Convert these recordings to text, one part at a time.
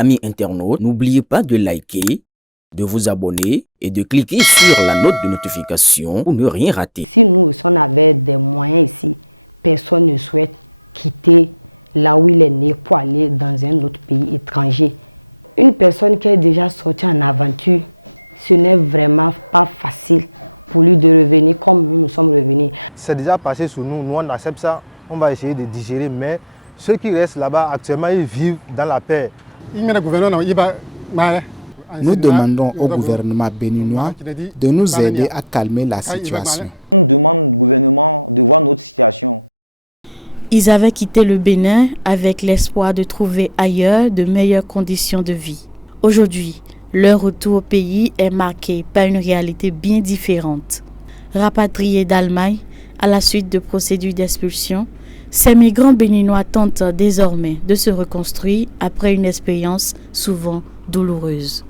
Amis internautes, n'oubliez pas de liker, de vous abonner et de cliquer sur la note de notification pour ne rien rater. Si nous, on avait des moyens ici, personne ne souhaite quitter là où il est né pour aller dans un autre pays étranger. Une personne qui est déjà sortie en aventure, ce n'est vraiment pas facile pour lui de revenir comme nous sommes revenus. C'est déjà passé sur nous, nous on accepte ça, on va essayer de digérer, mais ceux qui restent là-bas actuellement, ils vivent dans la paix. Nous demandons au gouvernement béninois de nous aider à calmer la situation. On demande au gouvernement de voir notre situation. Ils avaient quitté le Bénin avec l'espoir de trouver ailleurs de meilleures conditions de vie. Aujourd'hui, leur retour au pays est marqué par une réalité bien différente. Rapatriés d'Allemagne à la suite de procédures d'expulsion, ces migrants béninois tentent désormais de se reconstruire après une expérience souvent douloureuse.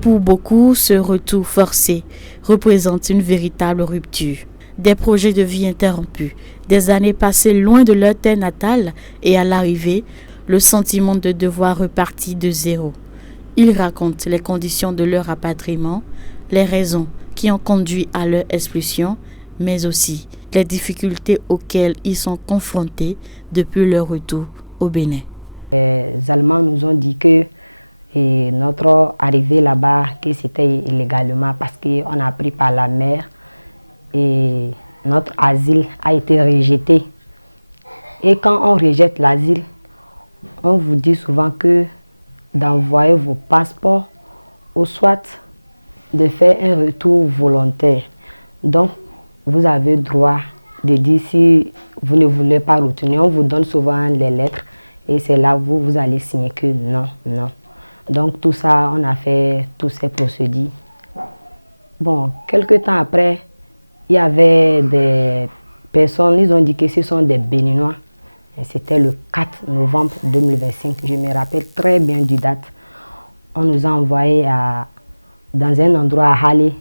Pour beaucoup, ce retour forcé représente une véritable rupture. Des projets de vie interrompus, des années passées loin de leur terre natale et à l'arrivée, le sentiment de devoir repartir de zéro. Ils racontent les conditions de leur rapatriement, les raisons qui ont conduit à leur expulsion, mais aussi les difficultés auxquelles ils sont confrontés depuis leur retour au Bénin. Les Allemands nous ont dit que notre arrivée là-bas, que c'était illégalement parce qu'on a pris par la mer et notre asile a été rejeté. Et quand on rejette l'asile, on vous dit souvent que d'envoyer vos passeports ou soit de faire un retour volontaire. Donc, vous avez droit de dire si vous ne voulez pas retourner. On vous donne souvent les lettres et c'est là où vous allez signer que non, non. Donc tout ça, on a fait toutes ces procédures. Bon, quelques temps après, il y avait des personnes, ils ont dit que ce sont des Béninois. C'était le 4 novembre 2025, je me rappelle très bien du date. On nous a envoyés dans un endroit à Halle.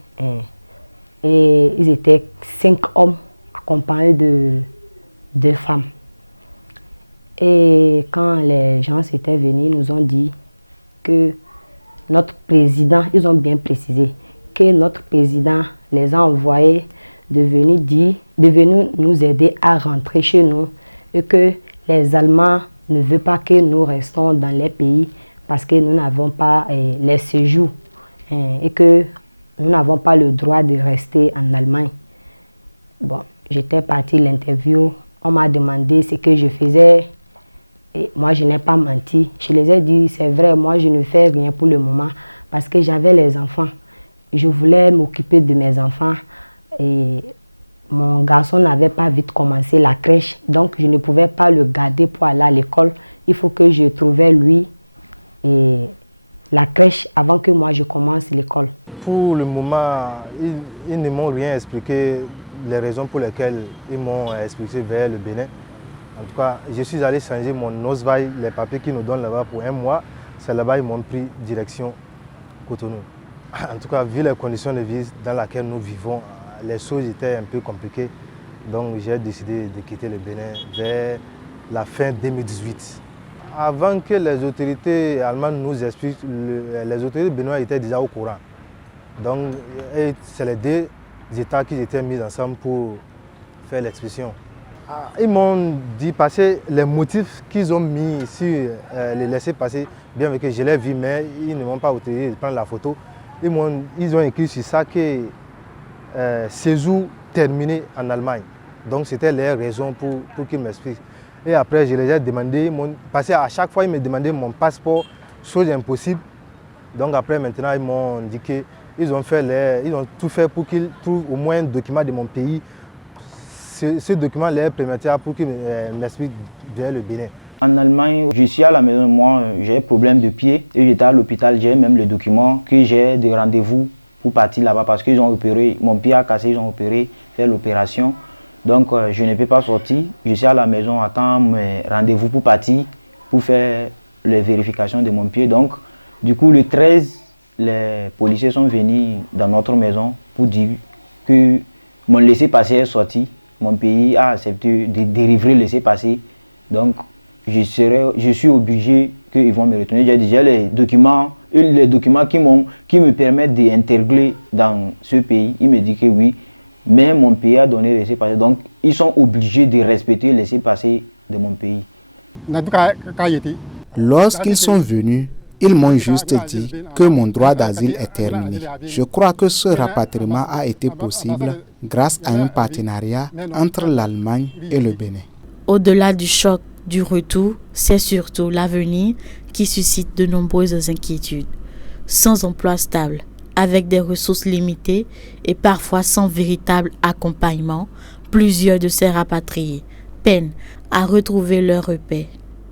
Et ils étaient 5 hommes accompagnés de 2 femmes. Et quand les gens étaient venus, ils nous ont dit que notre président, ils ont bien précisé, que notre président les a envoyés de venir nous aider à rentrer chez nous et que les Allemands ne veulent pas que nous restons dans les pays parce que nous n'avons pas les séjours et que nous n'avons pas le droit de rester en Allemagne. Bon, j'étais partie à l'interview, on m'a demandé ce que je faisais. Et moi, je n'ai pas menti. Je les ai dit, c'est vrai, moi, je ne fais rien pour le moment parce que j'avais les enfants. Je voulais m'occuper de mes enfants et mon garçon n'avait pas vite commencé la crèche. Donc, je ne pouvais pas le garder pour aller à l'école. Il faut que je trouvais lui et la crèche avant que moi, je commence l'école. Pour le moment, ils ne m'ont rien expliqué, les raisons pour lesquelles ils m'ont expulsé vers le Bénin. En tout cas, je suis allé changer mon Nosvail, les papiers qu'ils nous donnent là-bas pour 1 mois. C'est là-bas ils m'ont pris direction Cotonou. En tout cas, vu les conditions de vie dans lesquelles nous vivons, les choses étaient un peu compliquées. Donc j'ai décidé de quitter le Bénin vers la fin 2018. Avant que les autorités allemandes nous expliquent, les autorités béninoises étaient déjà au courant. Donc c'est les 2 États qui étaient mis ensemble pour faire l'expulsion. Ils m'ont dit passer les motifs qu'ils ont mis sur les laissés-passer, bien que je l'ai vu, mais ils ne m'ont pas autorisé de prendre la photo. Ils ont écrit sur ça que séjour terminé en Allemagne. Donc c'était leur raison pour qu'ils m'expliquent. Et après, je les ai demandé, parce qu'à chaque fois, ils me demandaient mon passeport, chose impossible. Donc après, maintenant, ils m'ont dit qu'ils ont tout fait pour qu'ils trouvent au moins un document de mon pays. Ce document leur permettra pour qu'ils m'expliquent vers le Bénin. En Allemagne, je suis à la maison, moi j'ai problème de pied et j'étais à l'hôpital, j'ai même le document que j'ai de rendez-vous pour partir là-bas parce qu'ils ont opéré, mon pied a cassé, ils ont opéré, fait l'opération. Donc je ne peux pas sortir, je suis à la maison, attends mes rendez-vous pour partir, pour faire les vérifications de mon pied. Donc du coup le 13, les policiers sont venus dans notre maison pour dire que mon laissez-passer est sorti mon pays a accepté de délivrer, laisser passer. Donc, je suis obligé qu'ils vont me retourner. J'ai déjà les documents qui me permettent d'intégrer dans ce pays. Ils me disent que oui, mais mon pays a donné laisser passer. Donc, ils sont obligés de respecter laisser passer de mon pays. Lorsqu'ils sont venus, ils m'ont juste dit que mon droit d'asile est terminé. Je crois que ce rapatriement a été possible grâce à un partenariat entre l'Allemagne et le Bénin. Au-delà du choc du retour, c'est surtout l'avenir qui suscite de nombreuses inquiétudes. Sans emploi stable, avec des ressources limitées et parfois sans véritable accompagnement, plusieurs de ces rapatriés peinent à retrouver leur repère.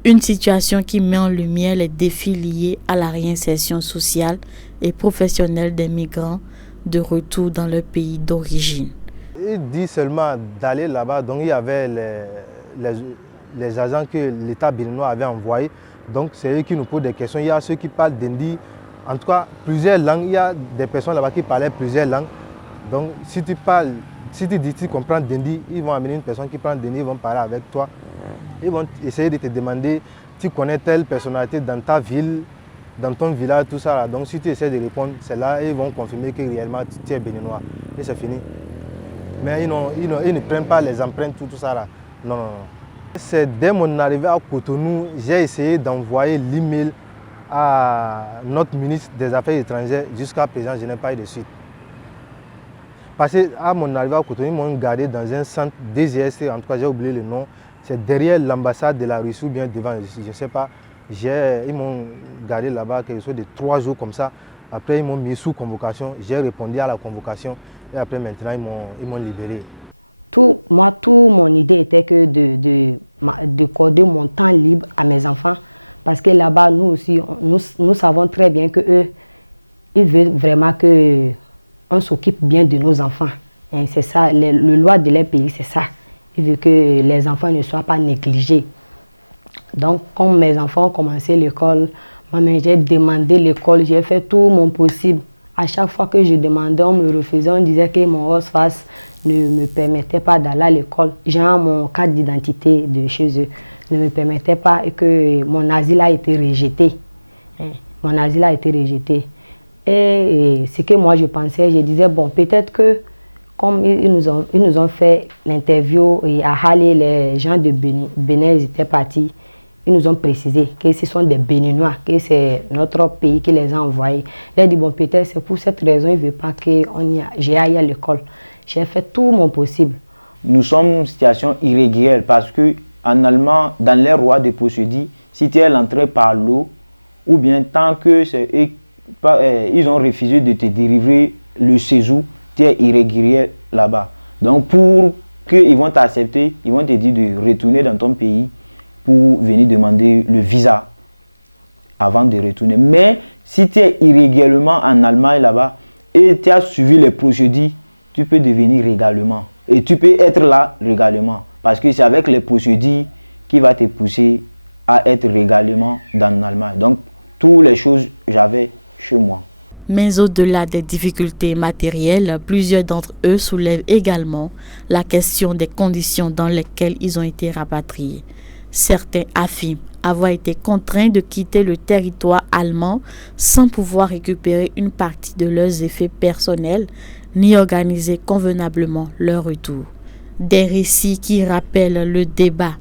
Une situation qui met en lumière les défis liés à la réinsertion sociale et professionnelle des migrants de retour dans leur pays d'origine. Il dit seulement d'aller là-bas, donc il y avait les agents que l'État béninois avait envoyés. Donc c'est eux qui nous posent des questions. Il y a ceux qui parlent d'indi, en tout cas plusieurs langues. Il y a des personnes là-bas qui parlaient plusieurs langues. Donc si tu dis que tu comprends d'indi, ils vont amener une personne qui parle d'indi, ils vont parler avec toi. Ils vont essayer de te demander, tu connais telle personnalité dans ta ville, dans ton village, tout ça. Donc si tu essaies de répondre, c'est là, ils vont confirmer que réellement tu es béninois. Et c'est fini. Mais ils ne prennent pas les empreintes, tout ça là. Non, non, non. C'est dès mon arrivée à Cotonou, j'ai essayé d'envoyer l'email à notre ministre des Affaires étrangères. Jusqu'à présent, je n'ai pas eu de suite. Parce qu'à mon arrivée à Cotonou, ils m'ont gardé dans un centre DGST, en tout cas j'ai oublié le nom. C'est derrière l'ambassade de la Russie ou bien devant, je ne sais pas. Ils m'ont gardé là-bas quelque chose de 3 jours comme ça. Après, ils m'ont mis sous convocation. J'ai répondu à la convocation. Et après, maintenant, ils m'ont libéré. Toute mon idée était que de accorder mon temps libre à mes enfants. Parce que là-bas, nous aussi, nous savons très bien qu'eux, ils veulent vraiment qu'on s'occupe bien de nos enfants. C'est ça, le loi de leur pays, c'est ça. Ils veulent que les enfants ne soient pas négligés. Donc, quand mes enfants ont commencé l'école, j'ai demandé l'école, j'ai fait tout mon possible. À chaque fois que je demandais, on me refusait, on disait que mon OSFAS ne me permettait pas d'aller à l'école. Genre, mon carte d'identité de chez eux ne me permettait pas et que mon asile a été rejeté. Mon asile a été rejeté. Et ce que moi je pensais, je disais, bon, peut-être que comme ils nous ont fait l'interview et à Halle, les gens de Bénin, ils étaient partis. Ils nous ont précisé que ce sont des Béninois, que c'est notre pays qui les a envoyés. Ils ont dit, bon, peut-être c'est pour cette raison, ils ne veulent pas que j'aille à l'école. J'ai fait tout mon possible. Nous sommes en situation irrégulière parce qu'en allemand, dans les lois de procédure, si tu es l'entrée par l'eau, ou bien tant que ils ont refusé de te délivrer le séjour, tu es irrégulier là-bas. Donc pour qu'ils vont t'accepter, ils vont te dire de retourner dans ton pays pour venir demander le visa avant de retourner. Mais si tu es irrégulièrement en Allemagne là-bas et tu as suivi les procédures, tu peux devenir légalement. Et tu peux être là légalement. Parce que c'est avec les procédures qui va te pousser à être légalement dans l'Allemagne. Donc toutes les choses j'avais chez moi. Mais au-delà des difficultés matérielles, plusieurs d'entre eux soulèvent également la question des conditions dans lesquelles ils ont été rapatriés. Certains affirment avoir été contraints de quitter le territoire allemand sans pouvoir récupérer une partie de leurs effets personnels ni organiser convenablement leur retour. Des récits qui rappellent le débat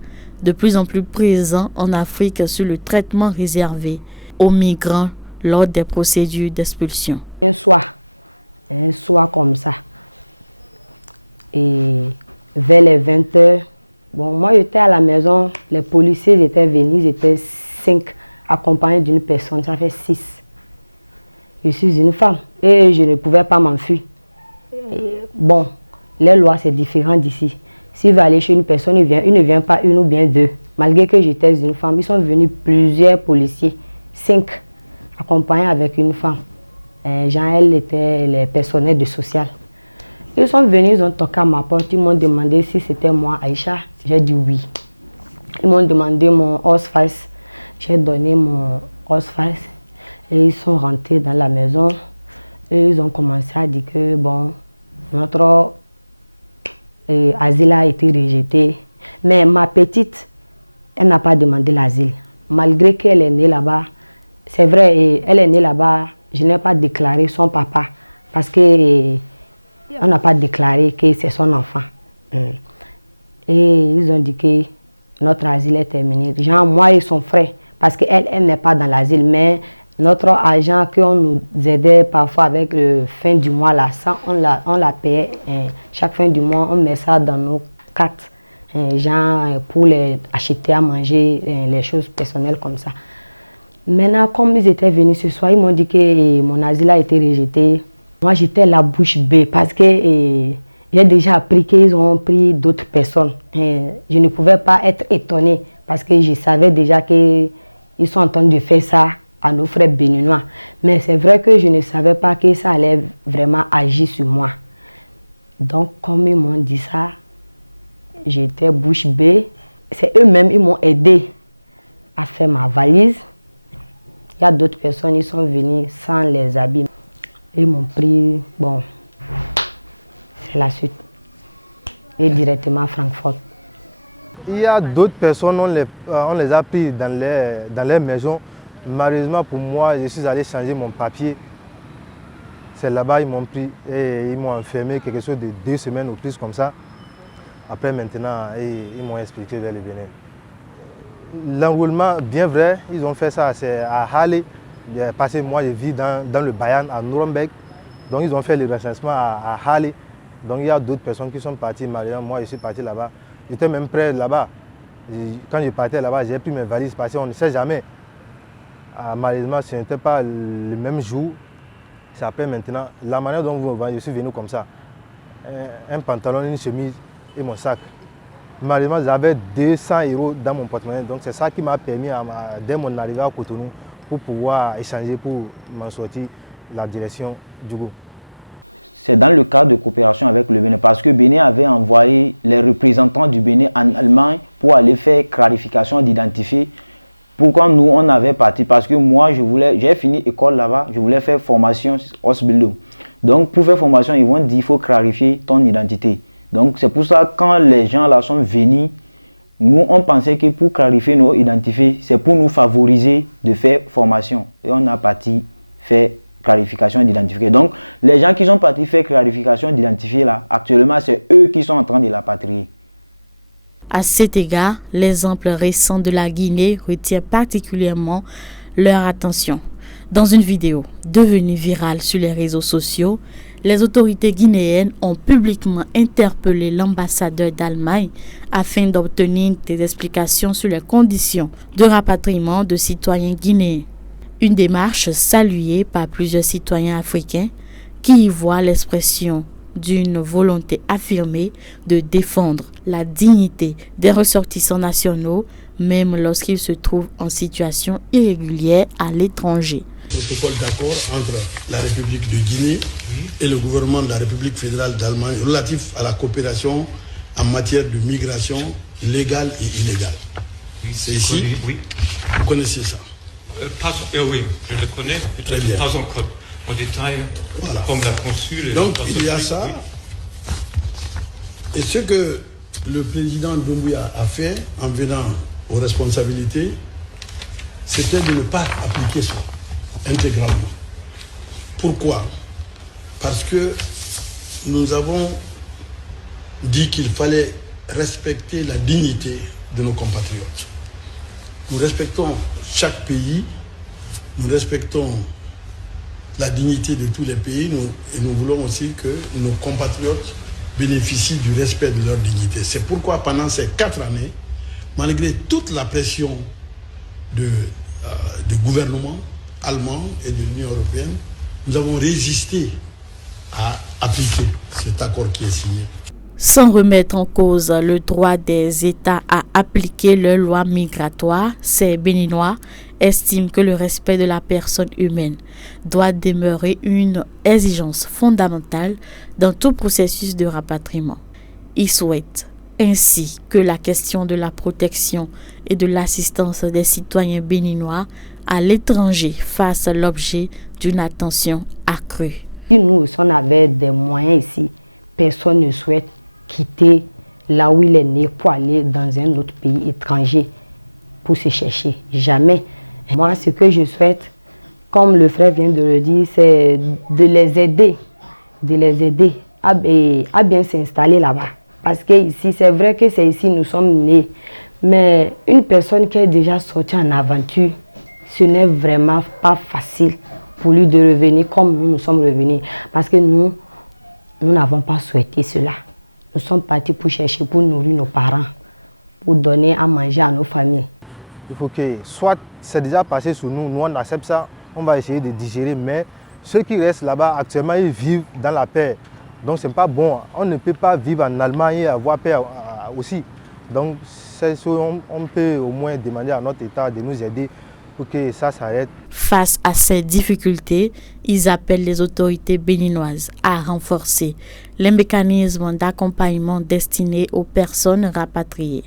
de plus en plus présent en Afrique sur le traitement réservé aux migrants lors des procédures d'expulsion. Un soir comme ça, et vers les 20h, bon, moi j'étais à la maison, les policiers étaient venus, ils étaient 5 accompagnés d'une personne, ça fait 6. Je suis une femme et je ne pouvais pas m'enfuir. Bon, les lois c'est différent d'ici. S'il va aller chez une personne, il ne vient pas une ou bien 2. Malgré que j'étais une femme, ils sont venus plusieurs policiers, 5. Accompagnés avec une femme. Elle était les personnels de social. Ils sont venus, ils ont toqué à ma porte, ils m'ont demandé si c'était moi, Aïcha. J'ai dit oui. Ils m'ont demandé mon OSFAS. J'ai donné mon OSFAS. Et ils sont rentrés dans la maison. Et ils ont commencé à dire que bon, notre l'asile a été rejeté. Mais ma petite, elle n'a pas demandé l'asile. Malgré qu'elle est née là-bas, c'est vrai, elle est née là-bas, je n'ai pas déclaré son papa parce que on n'a pas déclaré que c'est son enfant. Et ils ont dit que notre asile est terminé. Genre, moi et son frère, parce qu'elle n'est pas dans l'asile, mais notre agent qu'on nous aidait parfois avec le fin du mois, là, ça, on la payait. Chaque fin du mois, on met ça dans nos cartes, genre pour acheter à manger, les choses personnelles comme ça. Maintenant, comme ils étaient venus ce soir, ils m'ont dit que mon asile a été rejeté. Moi, j'étais la bouche bée parce que j'ai déjà appris qu'ils ont pris d'autres personnes. Je ne pouvais pas être étonnée parce que je savais déjà qu'ils sont en train de faire ça à nos frères béninois. Mais c'est vrai que je ne savais pas que ça allait vraiment agir sur moi. Donc, comme ils m'ont dit ça, j'étais bouche bée. C'est eux-mêmes, ils m'ont aidé à faire ma valise. Il y a d'autres personnes, ils sont venus sans les habits. Ils m'ont pris, bon, c'est la suite. Et directement à Francfort. Il y a d'autres personnes, on les a pris dans les maisons. Malheureusement pour moi, je suis allé changer mon papier. C'est là-bas ils m'ont pris et ils m'ont enfermé quelque chose de 2 semaines ou plus comme ça. Après maintenant, ils m'ont expliqué vers le Bénin. L'enrôlement, bien vrai, ils ont fait ça, c'est à Halle. Parce que moi je vis dans le Bayern, à Nuremberg. Donc ils ont fait le recensement à Halle. Donc il y a d'autres personnes qui sont parties. Malheureusement, moi je suis parti là-bas. J'étais même prêt là-bas. Quand je partais là-bas, j'ai pris mes valises parce qu'on ne sait jamais. Malheureusement, ce n'était pas le même jour. C'est après maintenant. La manière dont vous voyez, je suis venu comme ça. Un pantalon, une chemise et mon sac. Malheureusement, j'avais 200 € dans mon porte-monnaie. Donc c'est ça qui m'a permis, dès mon arrivée à Cotonou, pour pouvoir échanger, pour m'en sortir la direction du goût. C'est dans le cadre de coopération avec le Bénin, parce que Bénin avait envoyé les représentants du Bénin en Allemagne pour aller faire clarification, d'identifier pourquoi nous on avait parti. Parce que moi j'ai fini école là-bas, je voulais faire formation Ausbildung. Donc pour faire formation, ils vont dire il faut clarifier ton identité. Donc c'est pour ça que quand les gens là sont venus, nous on pensait que pour clarifier nos identités, c'est pour nous favoriser de faire formation. Et on a parti faire clarification d'identifier. Donc, les gens qui sont partis faire clarification d'identifier là, actuellement, c'est eux qui sont en train de la patrier. À cet égard, l'exemple récent de la Guinée retient particulièrement leur attention. Dans une vidéo devenue virale sur les réseaux sociaux, les autorités guinéennes ont publiquement interpellé l'ambassadeur d'Allemagne afin d'obtenir des explications sur les conditions de rapatriement de citoyens guinéens. Une démarche saluée par plusieurs citoyens africains qui y voient l'expression d'une volonté affirmée de défendre la dignité des ressortissants nationaux, même lorsqu'ils se trouvent en situation irrégulière à l'étranger. Protocole d'accord entre la République de Guinée et le gouvernement de la République fédérale d'Allemagne relatif à la coopération en matière de migration légale et illégale. Oui, c'est ici. Oui. Vous connaissez ça? Oui, je le connais, très bien. Pas encore en détail, voilà. Comme la consul. Donc il y a ça. Oui. Et ce que le président Doumbouya a fait en venant aux responsabilités, c'était de ne pas appliquer ça intégralement. Pourquoi? Parce que nous avons dit qu'il fallait respecter la dignité de nos compatriotes. Nous respectons chaque pays, nous respectons la dignité de tous les pays et nous voulons aussi que nos compatriotes bénéficient du respect de leur dignité. C'est pourquoi pendant ces 4 années, malgré toute la pression du gouvernement allemand et de l'Union européenne, nous avons résisté à appliquer cet accord qui est signé. Sans remettre en cause le droit des États à appliquer leurs lois migratoires, ces Béninois estiment que le respect de la personne humaine doit demeurer une exigence fondamentale dans tout processus de rapatriement. Ils souhaitent ainsi que la question de la protection et de l'assistance des citoyens béninois à l'étranger fasse l'objet d'une attention accrue. Si nous, on avait des moyens ici, personne ne souhaite quitter là où il est né pour aller dans un autre pays étranger pour se chercher. Jamais. Moi, ce que je souhaite, comme le frère vient de le dire, c'est de les aider à bien s'installer là-bas. Parce que ici, c'est vrai que c'est ici nous sommes nés, mais une personne qui est déjà sortie en aventure, ce n'est vraiment pas facile pour lui de revenir comme nous sommes revenus. Parce que nous n'avons pas souhaité cela. Nous sommes partis pour chercher, pour nourrir nos parents, pour donner à manger à nos familles. Il faut que, soit c'est déjà passé sur nous, nous on accepte ça, on va essayer de digérer, mais ceux qui restent là-bas actuellement, ils vivent dans la paix. Donc ce n'est pas bon. On ne peut pas vivre en Allemagne et avoir paix aussi. Donc on peut au moins demander à notre État de nous aider pour que ça s'arrête. Face à ces difficultés, ils appellent les autorités béninoises à renforcer les mécanismes d'accompagnement destinés aux personnes rapatriées.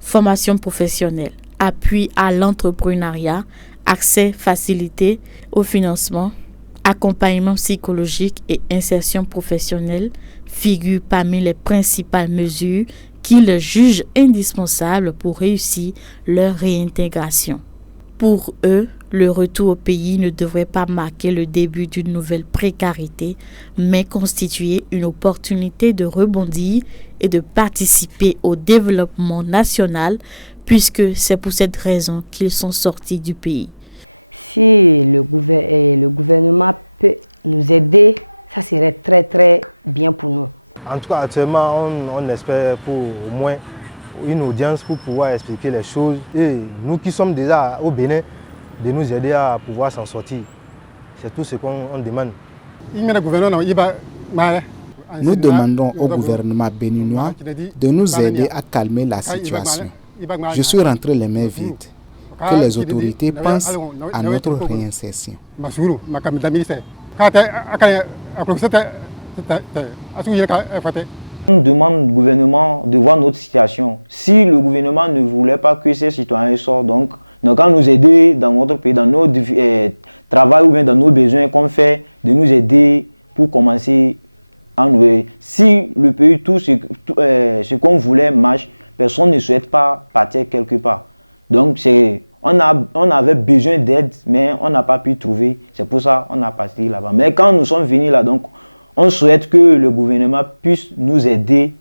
Formation professionnelle, appui à l'entrepreneuriat, accès facilité au financement, accompagnement psychologique et insertion professionnelle figurent parmi les principales mesures qu'ils jugent indispensables pour réussir leur réintégration. Pour eux, le retour au pays ne devrait pas marquer le début d'une nouvelle précarité, mais constituer une opportunité de rebondir et de participer au développement national, puisque c'est pour cette raison qu'ils sont sortis du pays. Si le gouvernement peut nous aider, ça serait très très bien pour nous. En tout cas, actuellement, on espère pour au moins une audience pour pouvoir expliquer les choses. Et nous qui sommes déjà au Bénin, de nous aider à pouvoir s'en sortir. C'est tout ce qu'on demande. Nous demandons au gouvernement béninois de nous aider à calmer la situation. Je suis rentré les mains vides. Que les autorités pensent à notre réinsertion. On demande au gouvernement de voir notre situation. Si le gouvernement ne voulait pas que ces citoyens sortent, donc à nous aider dans notre pays, dans notre travail ou bien dans nos besoins qu'on fait, de nous aider pour commencer à nous. Si le pays, tout ce qu'on voulait marche, personne ne souhaite pas partir quelque part. Donc on avait besoin d'aide, mais on n'a pas pu trouver. C'est pour ça qu'on a parti là-bas. Mais quand nous sommes venus là, donc, on souhaite que le gouvernement puisse nous aider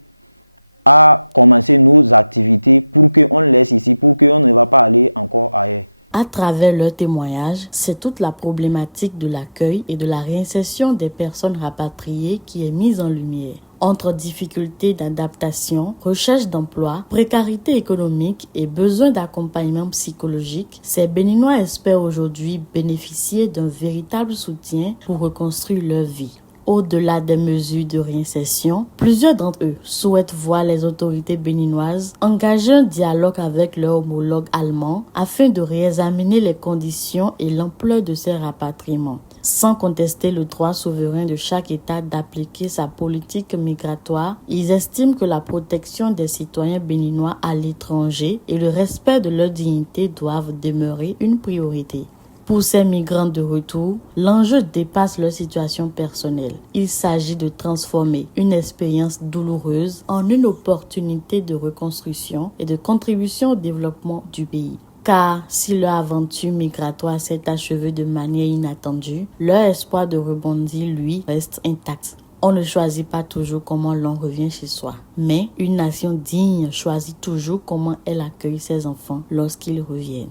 à commencer nos activités pour qu'on laisse ici, pour qu'on ne va pas aller encore ailleurs. À travers leur témoignage, c'est toute la problématique de l'accueil et de la réinsertion des personnes rapatriées qui est mise en lumière. Entre difficultés d'adaptation, recherche d'emploi, précarité économique et besoin d'accompagnement psychologique, ces Béninois espèrent aujourd'hui bénéficier d'un véritable soutien pour reconstruire leur vie. Au-delà des mesures de réinsertion, plusieurs d'entre eux souhaitent voir les autorités béninoises engager un dialogue avec leurs homologues allemands afin de réexaminer les conditions et l'ampleur de ces rapatriements. Sans contester le droit souverain de chaque État d'appliquer sa politique migratoire, ils estiment que la protection des citoyens béninois à l'étranger et le respect de leur dignité doivent demeurer une priorité. Pour ces migrants de retour, l'enjeu dépasse leur situation personnelle. Il s'agit de transformer une expérience douloureuse en une opportunité de reconstruction et de contribution au développement du pays. Car si leur aventure migratoire s'est achevée de manière inattendue, leur espoir de rebondir, lui, reste intact. On ne choisit pas toujours comment l'on revient chez soi, mais une nation digne choisit toujours comment elle accueille ses enfants lorsqu'ils reviennent.